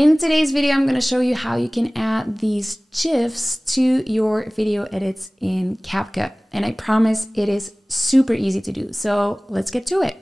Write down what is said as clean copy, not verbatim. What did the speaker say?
In today's video, I'm going to show you how you can add these GIFs to your video edits in CapCut. And I promise it is super easy to do. So let's get to it.